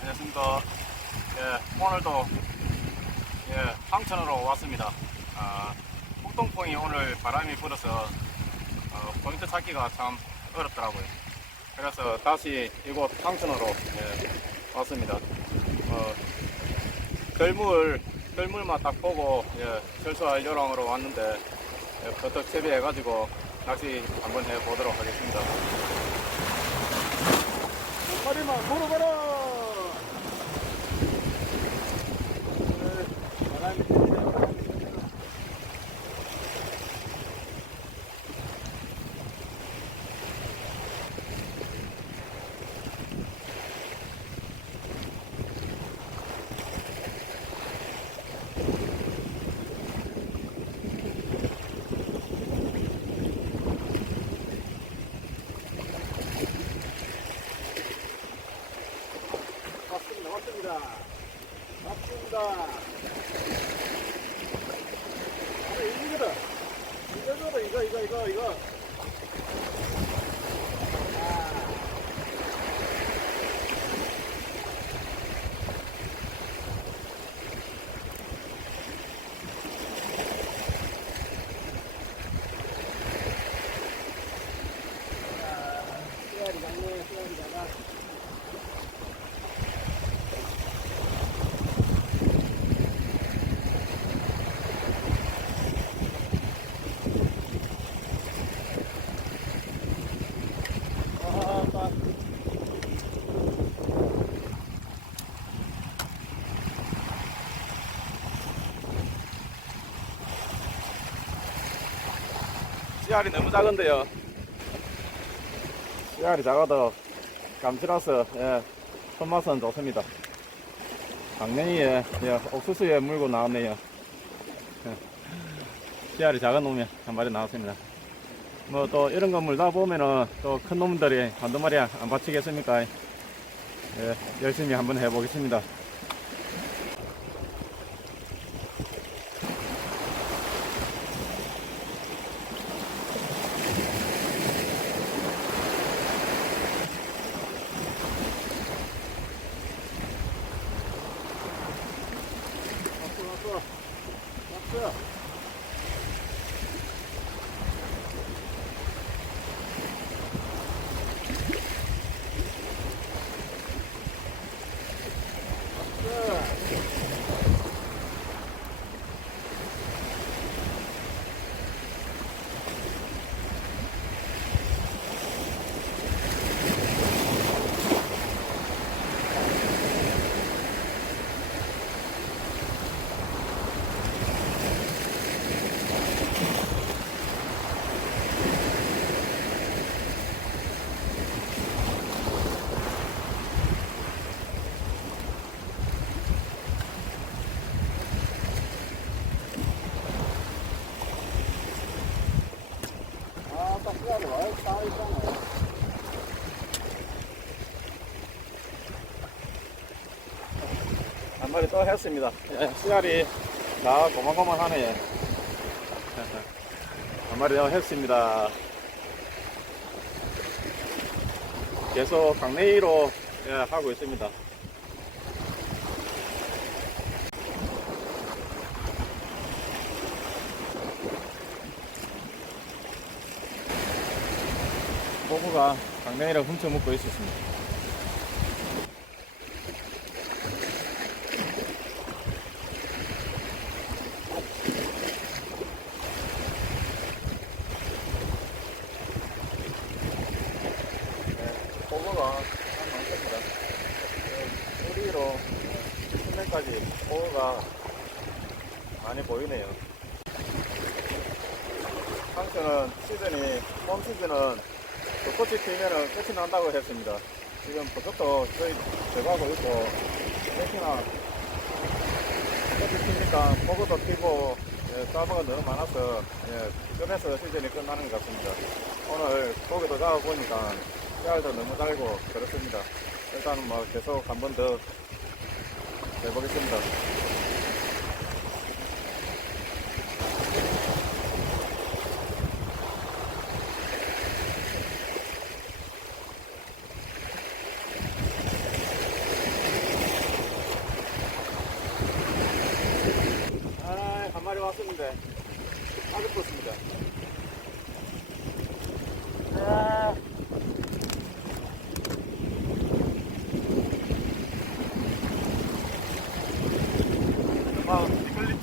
안녕하십니까. 예, 오늘도 황천으로 왔습니다. 북동풍이 오늘 바람이 불어서 포인트 찾기가 참 어렵더라고요. 그래서 다시 이곳 황천으로 왔습니다. 들물만 딱 보고 철수할 요령으로 왔는데 버터 채비해가지고 낚시 한번 해보도록 하겠습니다. 한 마리만 물어봐라. 맞습니다. 이거거든. 이거. 씨알이 작네, 씨알이 작아. 씨알이 너무 작은데요. 씨알이 작아도 감칠라서 손맛은 좋습니다. 강냉이에 옥수수에 물고 나왔네요. 씨알이 작은 놈이 한 마리 나왔습니다. 뭐 또 이런 거 물다 보면은 또 큰 놈들이 한두 마리 안 받치겠습니까? 열심히 한번 해보겠습니다. 왔어. 한 마리 또 했습니다. 씨알이 다 고만고만하네. 한 마리 더 했습니다. 계속 강냉이로 하고 있습니다. 꼬부가 강냉이를 훔쳐 먹고 있었습니다. 꼬부가 참 많습니다. 뿌리로 수면까지 꼬부가 많이 보이네요. 황천은 시즌이, 봄 시즌은 벚꽃이 피면은 끝이 난다고 했습니다. 지금 벚꽃도 저희 들어가고 있고, 특히나 벚꽃이 피니까 포구도 피고, 사과가 너무 많아서, 끝에서 시즌이 끝나는 것 같습니다. 오늘 고기도 잡아보니까 씨알도 너무 달고 그렇습니다. 일단은 뭐 계속 한 번 더 해보겠습니다.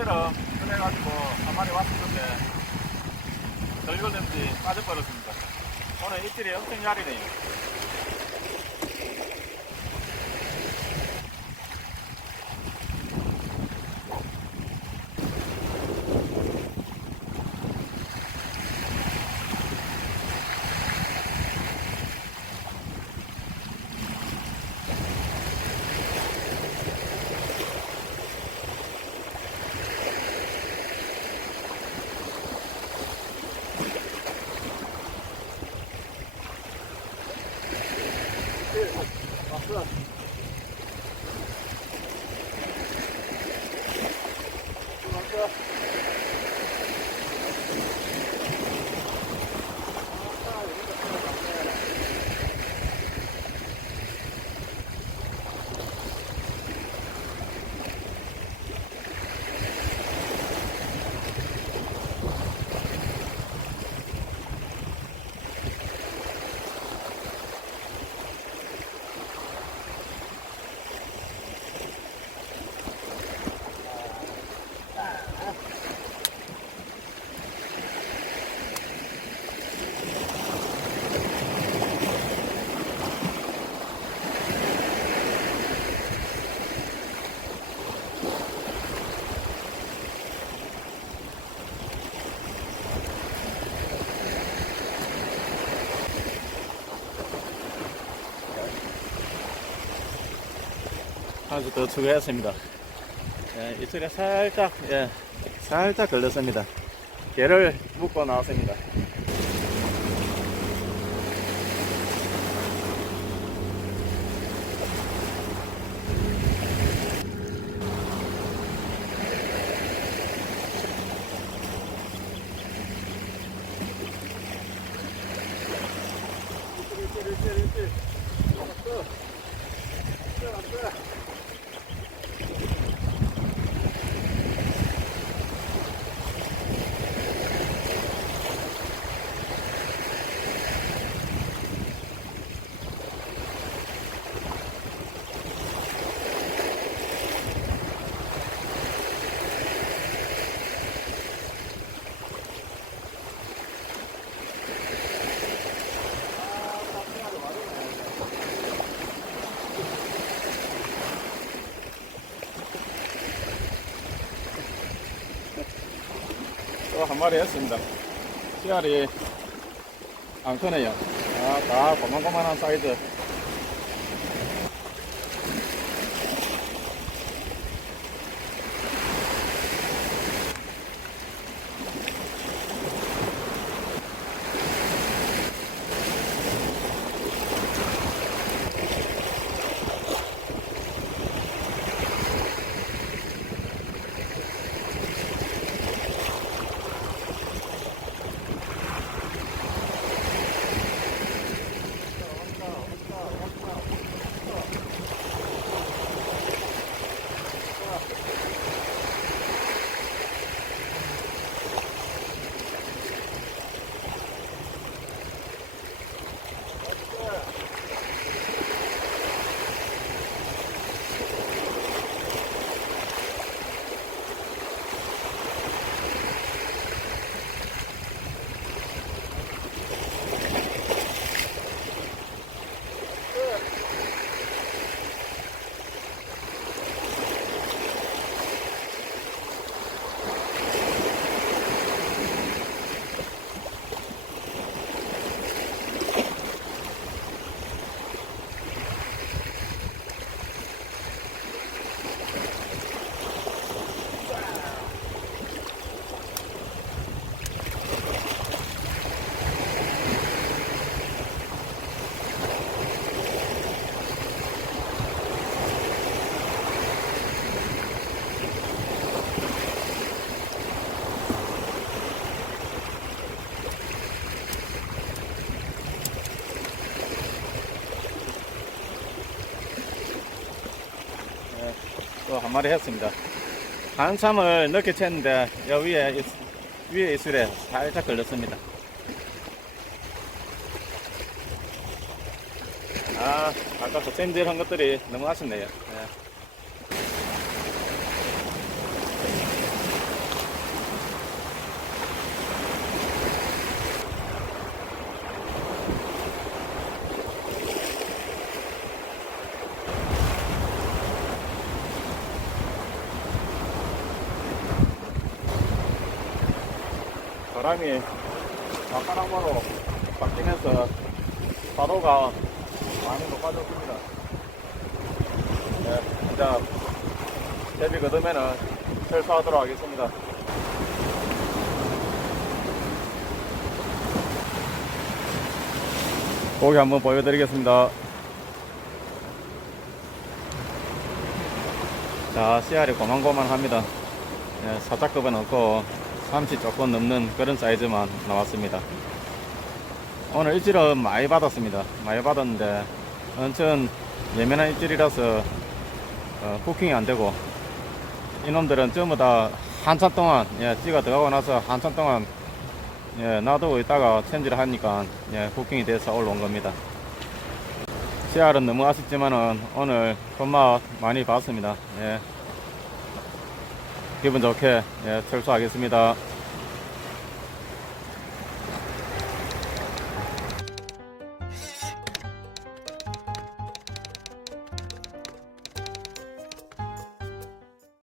모처럼 그래가지고 한 마리 왔었는데 덜 걸렸는지 빠져버렸습니다. 오늘 입질이 엄청 야리네요. 왔어. 아주 더 추가했습니다. 예, 입술에 살짝, 살짝 걸렸습니다. 개를 묶고 나왔습니다. 또 한 마리 했습니다. 씨알이 안 크네요. 다 고만고만한 사이즈. 또 한 마리 했습니다. 한참을 늦게 챘는데 여 위에 이슬에 살짝 걸렸습니다. 아까부터 찜질한 것들이 너무 아쉽네요. 바람이 막바람으로 바뀌면서 파도가 많이 높아졌습니다. 네, 이제 대비 거두면은 철수하도록 하겠습니다. 고기 한번 보여드리겠습니다. 자, 씨알이 고만고만합니다. 예, 사자급은 없고 삼치 조금 넘는 그런 사이즈만 나왔습니다. 오늘 입질은 많이 받았습니다. 많이 받았는데 엄청 예민한 입질이라서 후킹이 안되고, 이놈들은 전부 다 한참 동안 찌가 들어가고 나서 한참 동안 놔두고 있다가 챔질을 하니까 후킹이 돼서 올라온 겁니다. 씨알은 너무 아쉽지만은 오늘 손맛 많이 봤습니다. 기분 좋게 철수하겠습니다.